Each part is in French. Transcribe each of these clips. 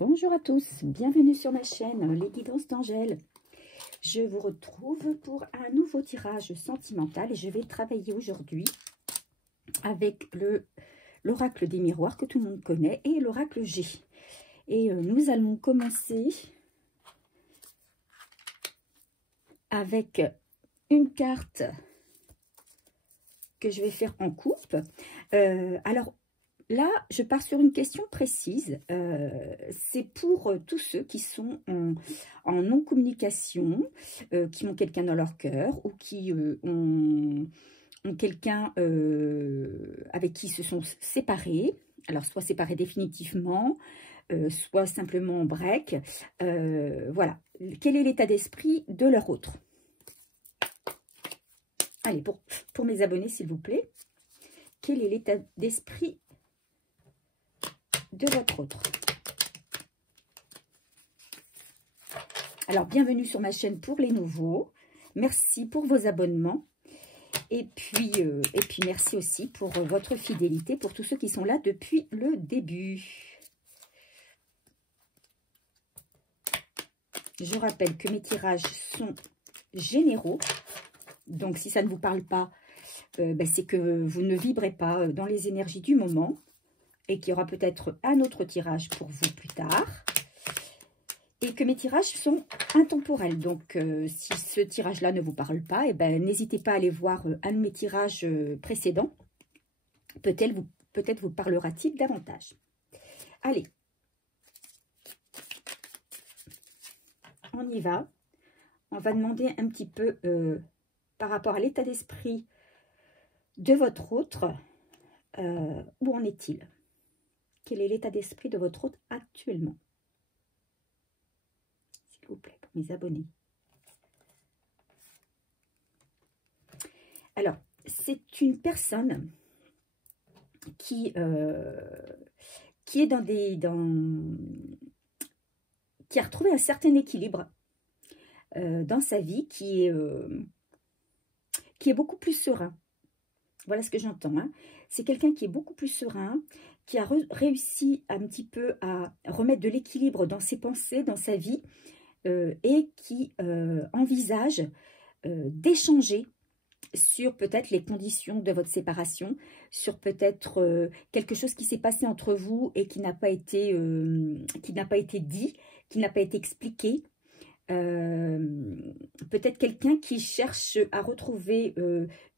Bonjour à tous, bienvenue sur ma chaîne Les Guidances d'Angèle. Je vous retrouve pour un nouveau tirage sentimental et je vais travailler aujourd'hui avec l'oracle des miroirs que tout le monde connaît et l'oracle G. Et nous allons commencer avec une carte que je vais faire en coupe. Alors, là, je pars sur une question précise. C'est pour tous ceux qui sont en non-communication, qui ont quelqu'un dans leur cœur ou qui ont quelqu'un avec qui ils se sont séparés. Alors, soit séparés définitivement, soit simplement en break. Voilà. Quel est l'état d'esprit de leur autre? Allez, pour mes abonnés, s'il vous plaît. Quel est l'état d'esprit de votre autre? Alors, bienvenue sur ma chaîne pour les nouveaux. Merci pour vos abonnements. Et puis merci aussi pour votre fidélité, pour tous ceux qui sont là depuis le début. Je rappelle que mes tirages sont généraux. Donc, si ça ne vous parle pas, c'est que vous ne vibrez pas dans les énergies du moment. Et qu'il y aura peut-être un autre tirage pour vous plus tard. Et que mes tirages sont intemporels. Donc, si ce tirage-là ne vous parle pas, n'hésitez pas à aller voir un de mes tirages précédents. Peut-être vous parlera-t-il davantage. Allez. On y va. On va demander un petit peu par rapport à l'état d'esprit de votre autre. Où en est-il ? Quel est l'état d'esprit de votre hôte actuellement? S'il vous plaît, pour mes abonnés. Alors, c'est une personne qui est qui a retrouvé un certain équilibre dans sa vie, qui est beaucoup plus serein. Voilà ce que j'entends. Hein. C'est quelqu'un qui est beaucoup plus serein, qui a réussi un petit peu à remettre de l'équilibre dans ses pensées, dans sa vie, et qui envisage d'échanger sur peut-être les conditions de votre séparation, sur peut-être quelque chose qui s'est passé entre vous et qui n'a pas été dit, qui n'a pas été expliqué. Peut-être quelqu'un qui cherche à retrouver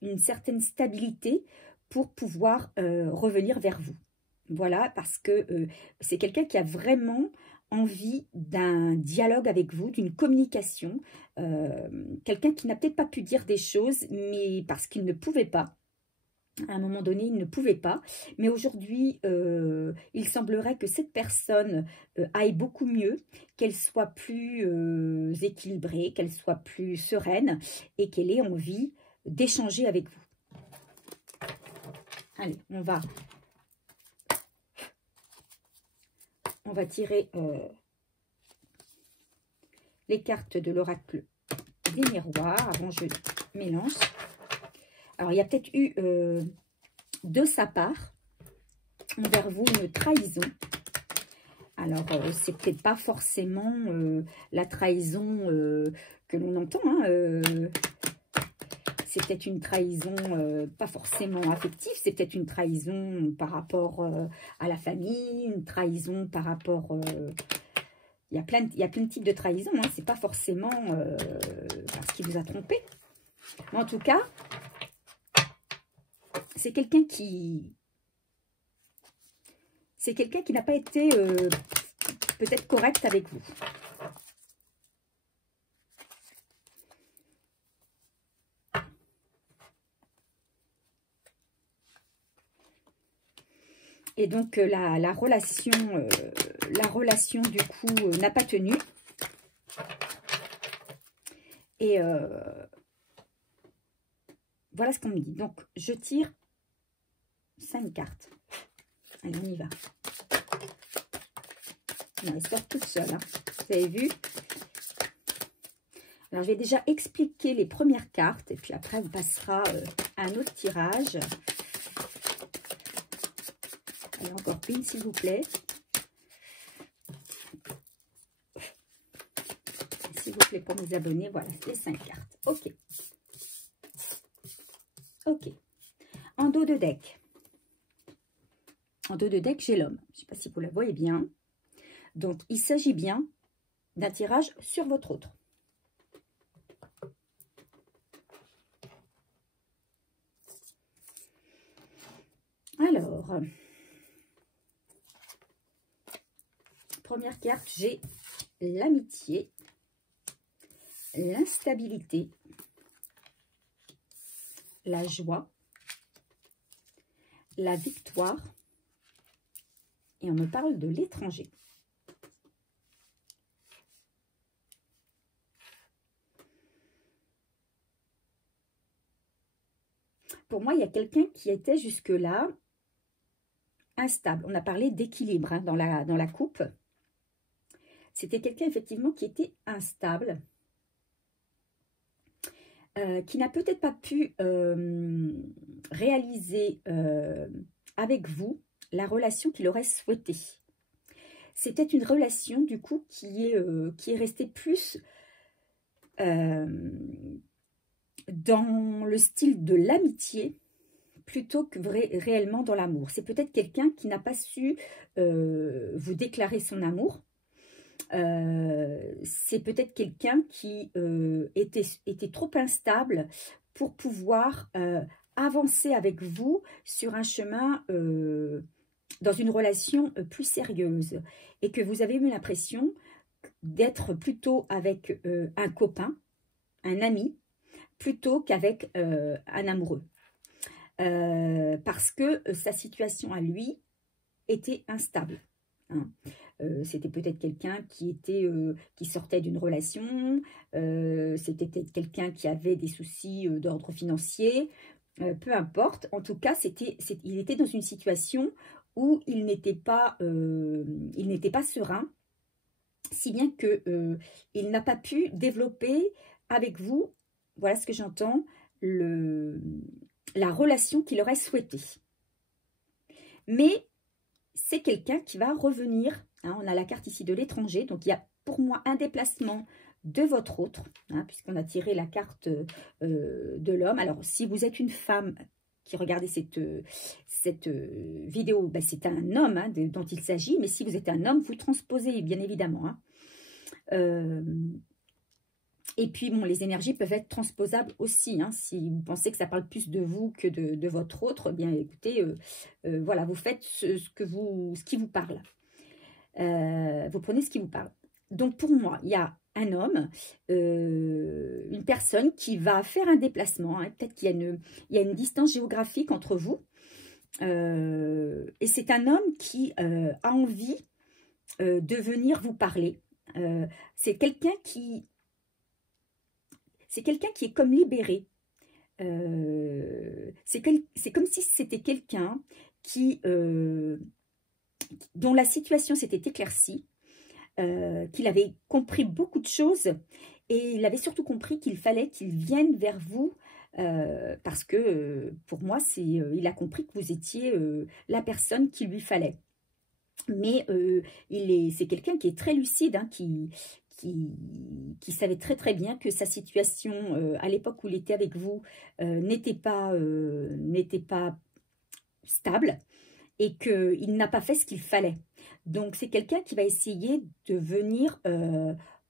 une certaine stabilité pour pouvoir revenir vers vous. Voilà, parce que c'est quelqu'un qui a vraiment envie d'un dialogue avec vous, d'une communication. Quelqu'un qui n'a peut-être pas pu dire des choses, mais parce qu'il ne pouvait pas. À un moment donné, il ne pouvait pas. Mais aujourd'hui, il semblerait que cette personne aille beaucoup mieux, qu'elle soit plus équilibrée, qu'elle soit plus sereine et qu'elle ait envie d'échanger avec vous. Allez, on va tirer les cartes de l'oracle des miroirs. Avant, je mélange. Alors, il y a peut-être eu de sa part envers vous une trahison. Alors, c'est peut-être pas forcément la trahison que l'on entend. Hein, c'est peut-être une trahison pas forcément affective. C'est peut-être une trahison par rapport à la famille, une trahison par rapport... il y a plein de types de trahison. Hein, c'est pas forcément parce qu'il vous a trompé. Mais en tout cas... c'est quelqu'un qui n'a pas été peut-être correct avec vous. Et donc la relation du coup n'a pas tenu. Et voilà ce qu'on me dit. Donc je tire 5 cartes. Allez, on y va. Non, elle sort toute seule. Hein. Vous avez vu? Alors, je vais déjà expliquer les premières cartes. Et puis après, on passera à un autre tirage. Allez, encore une, s'il vous plaît. s'il vous plaît, pour mes abonnés. Voilà, les 5 cartes. Ok. Ok. En dos de deck. En dos de deck, j'ai l'homme. Je ne sais pas si vous la voyez bien. Donc, il s'agit bien d'un tirage sur votre autre. Alors, première carte, j'ai l'amitié, l'instabilité, la joie, la victoire, et on me parle de l'étranger. Pour moi, il y a quelqu'un qui était jusque-là instable. On a parlé d'équilibre, hein, dans la coupe. C'était quelqu'un, effectivement, qui était instable, qui n'a peut-être pas pu réaliser avec vous la relation qu'il aurait souhaité. C'était une relation, du coup, qui est restée plus dans le style de l'amitié plutôt que réellement dans l'amour. C'est peut-être quelqu'un qui n'a pas su vous déclarer son amour. C'est peut-être quelqu'un qui était trop instable pour pouvoir avancer avec vous sur un chemin, dans une relation plus sérieuse, et que vous avez eu l'impression d'être plutôt avec un copain, un ami, plutôt qu'avec un amoureux. Parce que sa situation à lui était instable. Hein. C'était peut-être quelqu'un qui sortait d'une relation, c'était peut-être quelqu'un qui avait des soucis d'ordre financier, peu importe. En tout cas, il était dans une situation où il n'était pas serein, si bien que il n'a pas pu développer avec vous, voilà ce que j'entends, la relation qu'il aurait souhaité. Mais c'est quelqu'un qui va revenir. Hein, on a la carte ici de l'étranger. Donc, il y a pour moi un déplacement de votre autre, hein, puisqu'on a tiré la carte de l'homme. Alors, si vous êtes une femme qui regardez cette vidéo, ben, c'est un homme, hein, dont il s'agit. Mais si vous êtes un homme, vous transposez, bien évidemment. Hein. Et puis, bon, les énergies peuvent être transposables aussi. Hein, si vous pensez que ça parle plus de vous que de votre autre, eh bien, écoutez, voilà, vous faites ce qui vous parle. Vous prenez ce qui vous parle. Donc, pour moi, il y a un homme, une personne qui va faire un déplacement. Hein, peut-être qu'il y a une distance géographique entre vous. Et c'est un homme qui a envie de venir vous parler. C'est quelqu'un qui est comme libéré. C'est comme si c'était quelqu'un dont la situation s'était éclaircie, qu'il avait compris beaucoup de choses, et il avait surtout compris qu'il fallait qu'il vienne vers vous, parce que pour moi, il a compris que vous étiez la personne qu'il lui fallait. Mais c'est quelqu'un qui est très lucide, hein, qui savait très très bien que sa situation à l'époque où il était avec vous n'était pas stable, et qu'il n'a pas fait ce qu'il fallait. Donc c'est quelqu'un qui va essayer de venir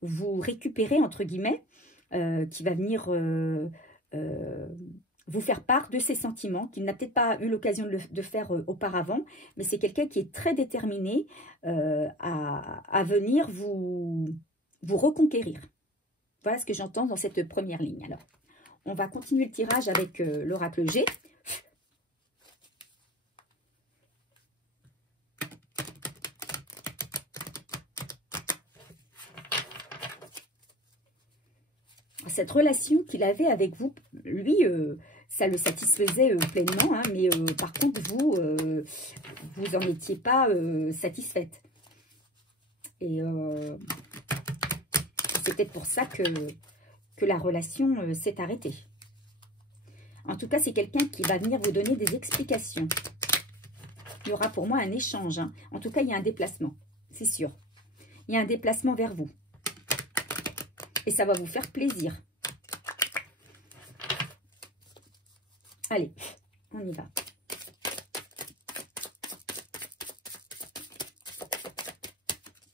vous récupérer, entre guillemets, qui va venir vous faire part de ses sentiments, qu'il n'a peut-être pas eu l'occasion de faire auparavant, mais c'est quelqu'un qui est très déterminé à venir vous reconquérir. Voilà ce que j'entends dans cette première ligne. Alors, on va continuer le tirage avec l'oracle G. Cette relation qu'il avait avec vous, lui, ça le satisfaisait pleinement, hein, mais par contre, vous en étiez pas satisfaite. Et c'est peut-être pour ça que la relation s'est arrêtée. En tout cas, c'est quelqu'un qui va venir vous donner des explications. Il y aura pour moi un échange. Hein. En tout cas, il y a un déplacement, c'est sûr. Il y a un déplacement vers vous. Et ça va vous faire plaisir. Allez, on y va.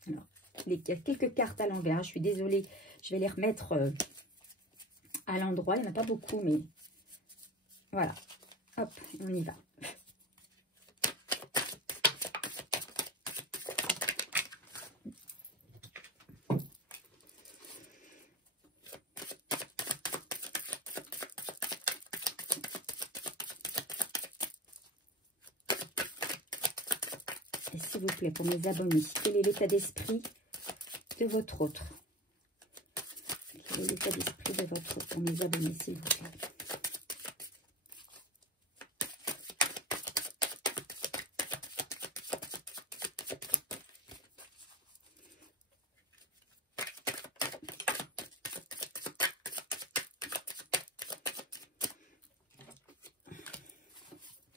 Alors, il y a quelques cartes à l'envers. Je suis désolée, je vais les remettre à l'endroit. Il n'y en a pas beaucoup, mais voilà. Hop, on y va. Et s'il vous plaît, pour mes abonnés, quel est l'état d'esprit de votre autre? Quel est l'état d'esprit de votre autre pour mes abonnés, s'il vous plaît?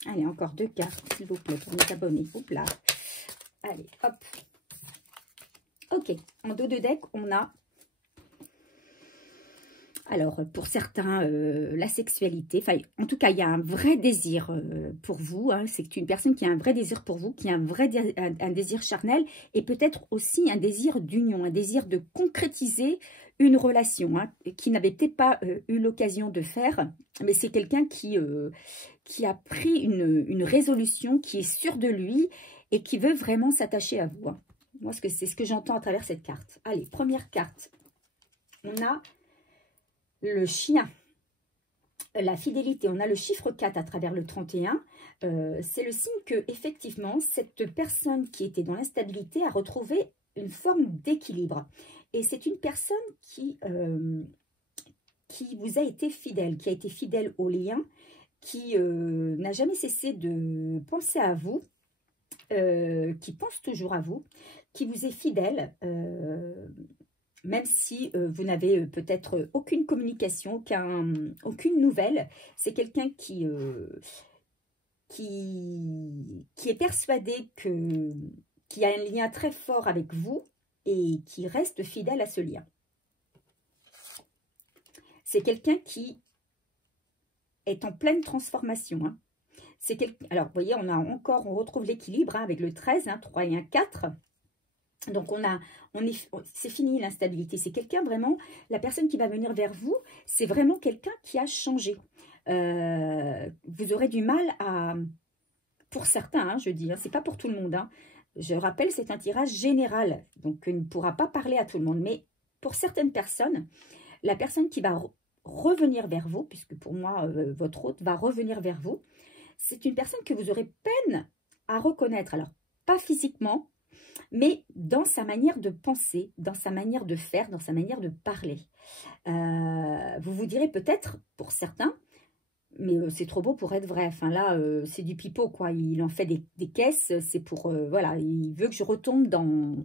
Allez, encore 2 cartes, s'il vous plaît, pour mes abonnés. Oups là. Allez, hop. Ok, en dos de deck, on a... Alors, pour certains, la sexualité. Enfin, en tout cas, il y a un vrai désir pour vous. Hein, c'est une personne qui a un vrai désir pour vous, qui a un désir charnel et peut-être aussi un désir d'union, un désir de concrétiser une relation, hein, qui n'avait peut-être pas eu l'occasion de faire. Mais c'est quelqu'un qui a pris une résolution, qui est sûr de lui et qui veut vraiment s'attacher à vous. Hein. Moi, c'est ce que j'entends à travers cette carte. Allez, première carte. On a le chien, la fidélité. On a le chiffre 4 à travers le 31. C'est le signe que, effectivement, cette personne qui était dans l'instabilité a retrouvé une forme d'équilibre. Et c'est une personne qui vous a été fidèle, qui a été fidèle au lien, qui n'a jamais cessé de penser à vous, qui pense toujours à vous, qui vous est fidèle, même si vous n'avez peut-être aucune communication, aucune nouvelle. C'est quelqu'un qui est persuadé qu'il y a un lien très fort avec vous et qui reste fidèle à ce lien. C'est quelqu'un qui est en pleine transformation. Hein. Alors, vous voyez, on retrouve l'équilibre hein, avec le 13, hein, 3 et 1, 4. Donc, c'est fini l'instabilité. C'est quelqu'un vraiment, la personne qui va venir vers vous, c'est vraiment quelqu'un qui a changé. Vous aurez du mal à, pour certains, hein, je dis, hein, c'est pas pour tout le monde. Hein. Je rappelle, c'est un tirage général, donc on ne pourra pas parler à tout le monde. Mais pour certaines personnes, la personne qui va revenir vers vous, puisque pour moi, votre hôte va revenir vers vous, c'est une personne que vous aurez peine à reconnaître. Alors, pas physiquement, mais dans sa manière de penser, dans sa manière de faire, dans sa manière de parler. Vous vous direz peut-être, pour certains, mais c'est trop beau pour être vrai. Enfin là, c'est du pipeau, quoi. Il en fait des caisses, c'est pour... voilà, il veut que je retombe dans...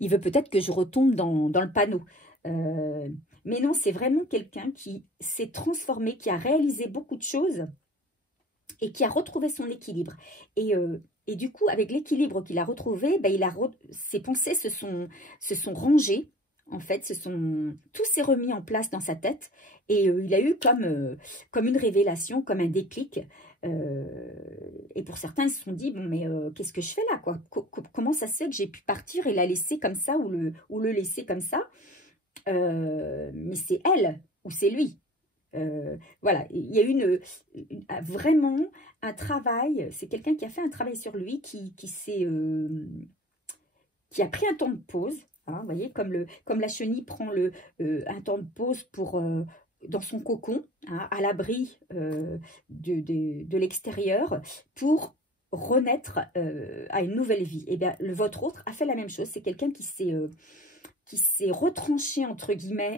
Il veut peut-être que je retombe dans le panneau. Mais non, c'est vraiment quelqu'un qui s'est transformé, qui a réalisé beaucoup de choses et qui a retrouvé son équilibre. Et du coup, avec l'équilibre qu'il a retrouvé, ben, ses pensées se sont rangées. En fait, tout s'est remis en place dans sa tête. Et il a eu comme une révélation, comme un déclic. Et pour certains, ils se sont dit, bon, mais qu'est-ce que je fais là, quoi? Comment ça se fait que j'ai pu partir et la laisser comme ça ou le laisser comme ça? Mais c'est elle ou c'est lui. Voilà, il y a eu vraiment un travail, c'est quelqu'un qui a fait un travail sur lui, qui a pris un temps de pause, hein, vous voyez, comme la chenille prend un temps de pause dans son cocon, hein, à l'abri de l'extérieur, pour renaître à une nouvelle vie. Et bien, votre autre a fait la même chose, c'est quelqu'un qui s'est retranché, entre guillemets,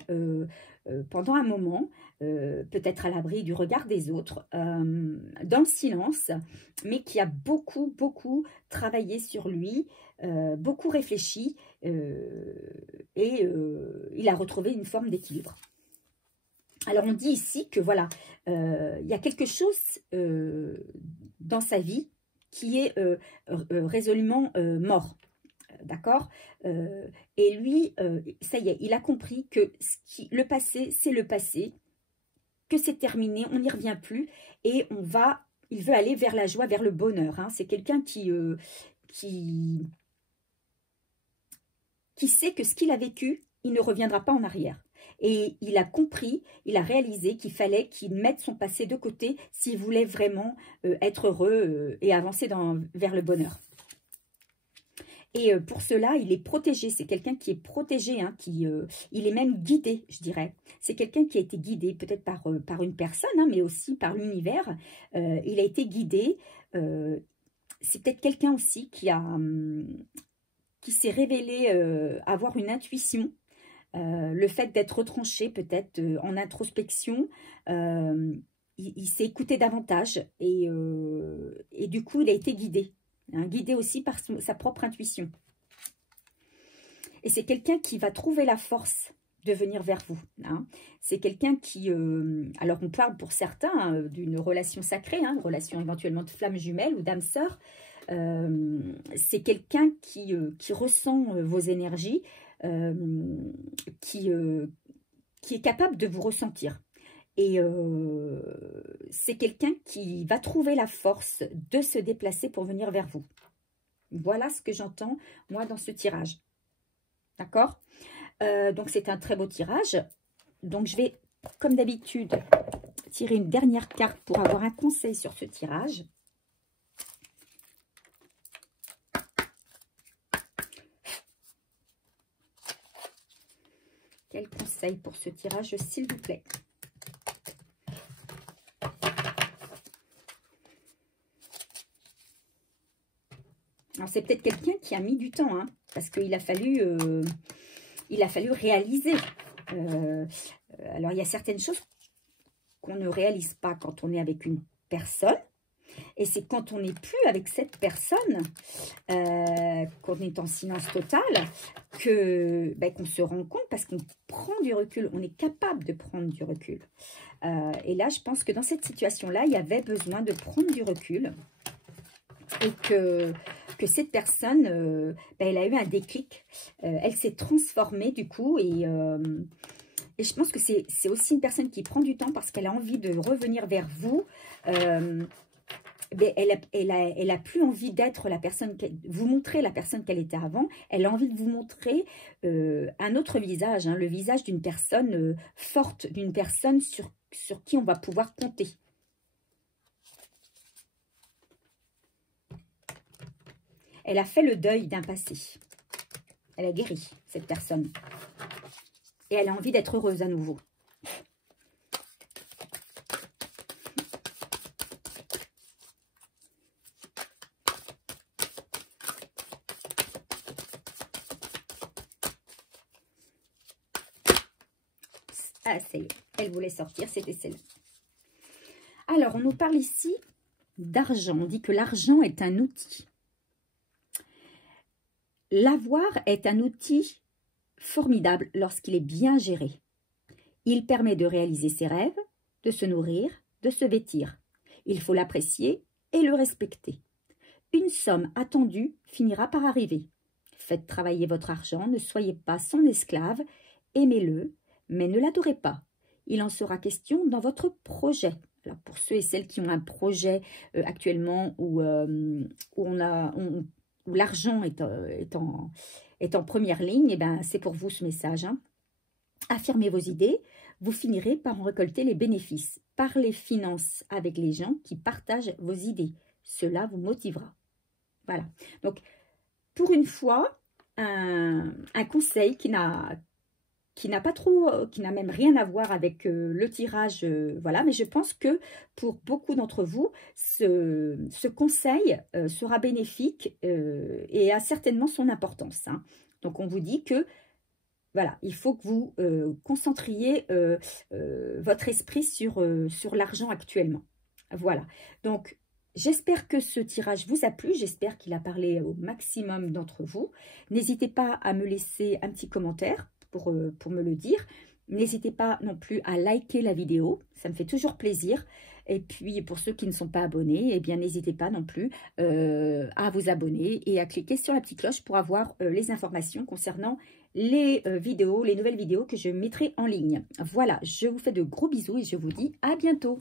pendant un moment, peut-être à l'abri du regard des autres, dans le silence, mais qui a beaucoup, beaucoup travaillé sur lui, beaucoup réfléchi, et il a retrouvé une forme d'équilibre. Alors, on dit ici que, voilà, il y a quelque chose dans sa vie qui est résolument mort. d'accord? Et lui, ça y est, il a compris que le passé, c'est le passé, que c'est terminé, on n'y revient plus, et il veut aller vers la joie, vers le bonheur. Hein. C'est quelqu'un qui sait que ce qu'il a vécu, il ne reviendra pas en arrière. Et il a compris, il a réalisé qu'il fallait qu'il mette son passé de côté s'il voulait vraiment être heureux et avancer vers le bonheur. Et pour cela, il est protégé. C'est quelqu'un qui est protégé, hein, il est même guidé, je dirais. C'est quelqu'un qui a été guidé peut-être par une personne, hein, mais aussi par l'univers. Il a été guidé. C'est peut-être quelqu'un aussi qui s'est révélé avoir une intuition. Le fait d'être retranché peut-être en introspection, il s'est écouté davantage et du coup il a été guidé, hein, guidé aussi par sa propre intuition. Et c'est quelqu'un qui va trouver la force de venir vers vous. Hein. C'est quelqu'un qui, alors on parle pour certains hein, d'une relation sacrée, hein, une relation éventuellement de flamme jumelle ou d'âme sœur. C'est quelqu'un qui ressent vos énergies, qui est capable de vous ressentir. Et c'est quelqu'un qui va trouver la force de se déplacer pour venir vers vous. Voilà ce que j'entends, moi, dans ce tirage. D'accord? Donc, c'est un très beau tirage. Donc, je vais, comme d'habitude, tirer une dernière carte pour avoir un conseil sur ce tirage. Quel conseil pour ce tirage, s'il vous plaît? Alors, c'est peut-être quelqu'un qui a mis du temps, hein, parce qu'il a fallu réaliser. Alors, il y a certaines choses qu'on ne réalise pas quand on est avec une personne. Et c'est quand on n'est plus avec cette personne, qu'on est en silence total, qu'on se rend compte parce qu'on prend du recul. On est capable de prendre du recul. Et là, je pense que dans cette situation-là, il y avait besoin de prendre du recul. Et que cette personne, elle a eu un déclic. Elle s'est transformée du coup. Et je pense que c'est aussi une personne qui prend du temps parce qu'elle a envie de revenir vers vous. Elle a plus envie d'être la personne, vous montrer la personne qu'elle était avant. Elle a envie de vous montrer un autre visage, hein, le visage d'une personne forte, d'une personne sur qui on va pouvoir compter. Elle a fait le deuil d'un passé. Elle a guéri, cette personne. Et elle a envie d'être heureuse à nouveau. Ah, ça y est, elle voulait sortir, c'était celle-là. Alors, on nous parle ici d'argent. On dit que l'argent est un outil. L'avoir est un outil formidable lorsqu'il est bien géré. Il permet de réaliser ses rêves, de se nourrir, de se vêtir. Il faut l'apprécier et le respecter. Une somme attendue finira par arriver. Faites travailler votre argent, ne soyez pas son esclave, aimez-le, mais ne l'adorez pas. Il en sera question dans votre projet. Alors pour ceux et celles qui ont un projet actuellement où l'argent est en première ligne, eh ben, c'est pour vous ce message. Hein. Affirmez vos idées, vous finirez par en récolter les bénéfices. Parlez finances avec les gens qui partagent vos idées. Cela vous motivera. Voilà. Donc, pour une fois, un conseil qui n'a même rien à voir avec le tirage, voilà, mais je pense que pour beaucoup d'entre vous, ce conseil sera bénéfique et a certainement son importance. Hein. Donc, on vous dit que, voilà, il faut que vous concentriez votre esprit sur l'argent actuellement. Voilà, donc, j'espère que ce tirage vous a plu, j'espère qu'il a parlé au maximum d'entre vous. N'hésitez pas à me laisser un petit commentaire pour me le dire. N'hésitez pas non plus à liker la vidéo, ça me fait toujours plaisir. Et puis, pour ceux qui ne sont pas abonnés, eh bien, n'hésitez pas non plus à vous abonner et à cliquer sur la petite cloche pour avoir les informations concernant les vidéos, les nouvelles vidéos que je mettrai en ligne. Voilà, je vous fais de gros bisous et je vous dis à bientôt.